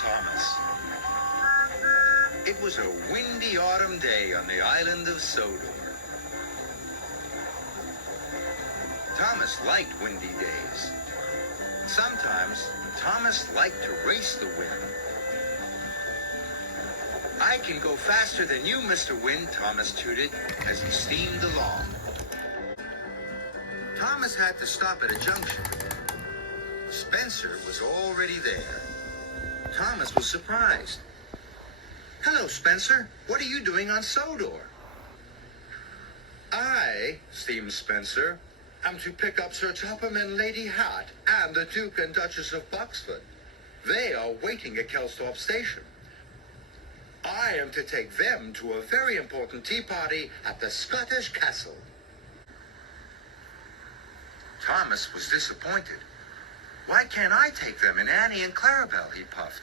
Thomas. It was a windy autumn day on the island of Sodor. Thomas liked windy days. Sometimes Thomas liked to race the wind. "I can go faster than you, Mr. Wind," Thomas tooted as he steamed along. Thomas had to stop at a junction. Spencer was already there. Thomas was surprised. "Hello, Spencer. What are you doing on Sodor?" "I," steamed Spencer, "am to pick up Sir Topham and Lady Hat and the Duke and Duchess of Buxford. They are waiting at Kellstop station. I am to take them to a very important tea party at the Scottish castle." Thomas was disappointed. "Why can't I take them in Annie and Clarabelle?" he puffed.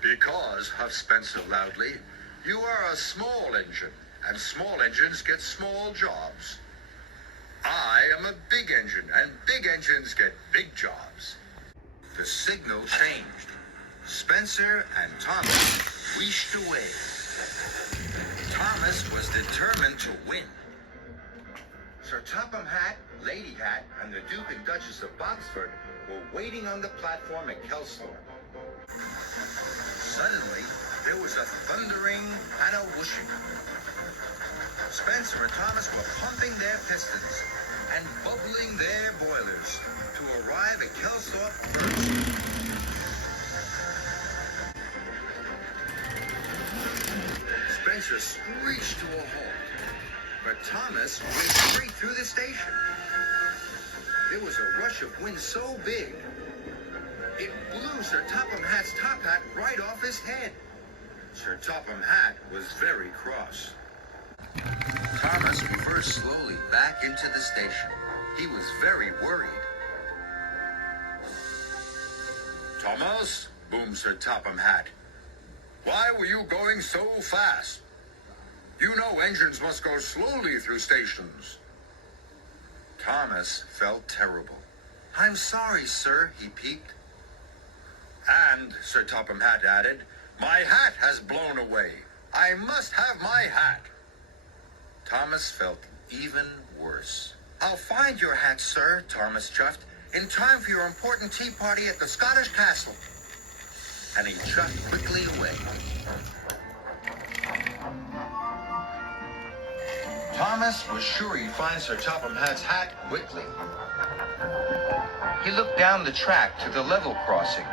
"Because," huffed Spencer loudly, "you are a small engine, and small engines get small jobs. I am a big engine, and big engines get big jobs." The signal changed. Spencer and Thomas wheeshed away. Thomas was determined to win. Sir Topham Hatt, Lady Hat, and the Duke and Duchess of Boxford were waiting on the platform at Kellstop. Suddenly, there was a thundering and a whooshing. Spencer and Thomas were pumping their pistons and bubbling their boilers to arrive at Kellstop first. Spencer screeched to a halt, but Thomas went straight through the station. There was a rush of wind so big, it blew Sir Topham Hatt's top hat right off his head. Sir Topham Hatt was very cross. Thomas reversed slowly back into the station. He was very worried. "Thomas," boomed Sir Topham Hatt, "why were you going so fast? You know engines must go slowly through stations." Thomas felt terrible. "I'm sorry, sir," he peeped. "And," Sir Topham Hatt added, "my hat has blown away. I must have my hat." Thomas felt even worse. "I'll find your hat, sir," Thomas chuffed, "in time for your important tea party at the Scottish castle." And he chuffed quickly away. Thomas was sure he'd find Sir Topham Hatt's hat quickly. He looked down the track to the level crossing.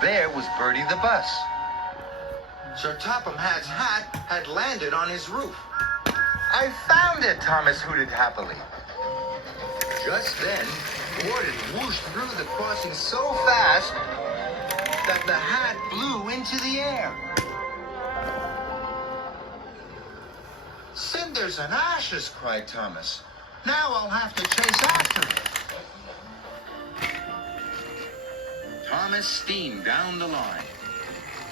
There was Bertie the bus. Sir Topham Hatt's hat had landed on his roof. "I found it," Thomas hooted happily. Just then, Gordon whooshed through the crossing so fast that the hat blew into the air. "Cinders and ashes," cried Thomas. "Now I'll have to chase after it." Thomas steamed down the line.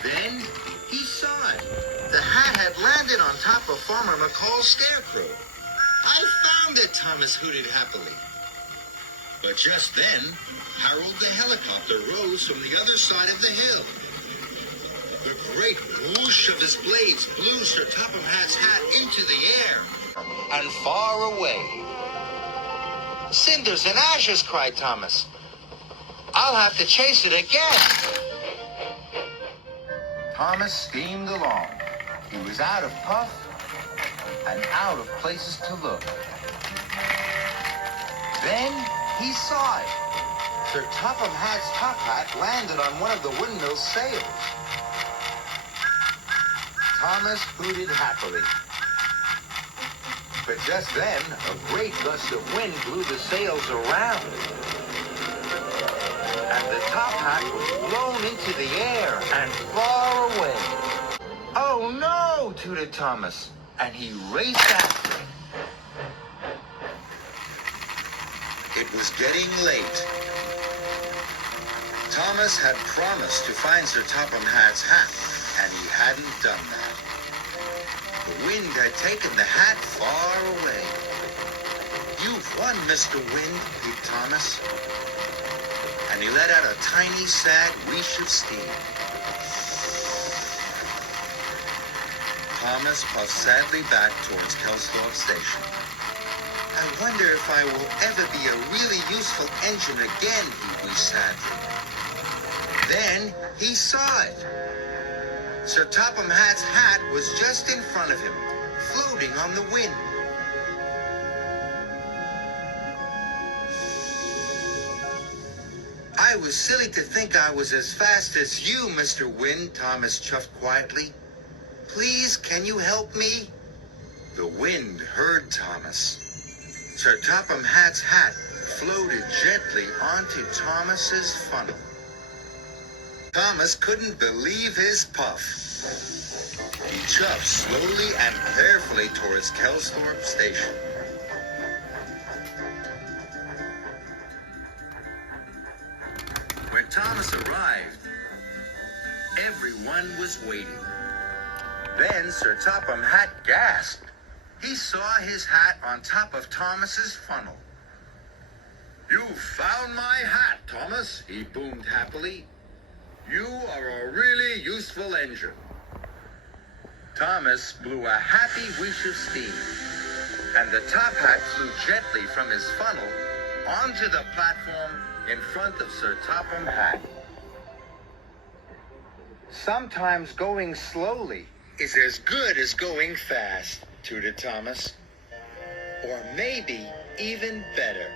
Then he saw it. The hat had landed on top of Farmer McCall's scarecrow. "I found it," Thomas hooted happily. But just then, Harold the helicopter rose from the other side of the hill. The great whoosh of his blades blew Sir Topham Hatt's hat into the air and far away. "Cinders and ashes," cried Thomas. "I'll have to chase it again." Thomas steamed along. He was out of puff and out of places to look. Then he saw it. Sir Topham Hatt's top hat landed on one of the windmill's sails. Thomas hooted happily. But just then, a great gust of wind blew the sails around. And the top hat was blown into the air and far away. "Oh no," tooted Thomas, and he raced after it. It was getting late. Thomas had promised to find Sir Topham Hatt's hat, and he hadn't done that. The wind had taken the hat far away. "You've won, Mr. Wind," peeped Thomas. and he let out a tiny, sad wheeze of steam. Thomas puffed sadly back towards Kellstop Station. I wonder if I will ever be a really useful engine again, he wheezed sadly. Then he saw it. Sir Topham Hatt's hat was just in front of him, floating on the wind. I was silly to think I was as fast as you, Mr. Wind, Thomas chuffed quietly. Please, can you help me? The wind heard Thomas. Sir Topham Hatt's hat floated gently onto Thomas's funnel. Thomas couldn't believe his puff. He chuffed slowly and carefully towards Kellstop Station. When Thomas arrived, everyone was waiting. Then Sir Topham Hatt gasped. He saw his hat on top of Thomas's funnel. "You found my hat, Thomas," he boomed happily. "You are a really useful engine." Thomas blew a happy whoosh of steam, and the top hat flew gently from his funnel onto the platform in front of Sir Topham Hatt. Sometimes going slowly is as good as going fast, tooted Thomas. Or maybe even better.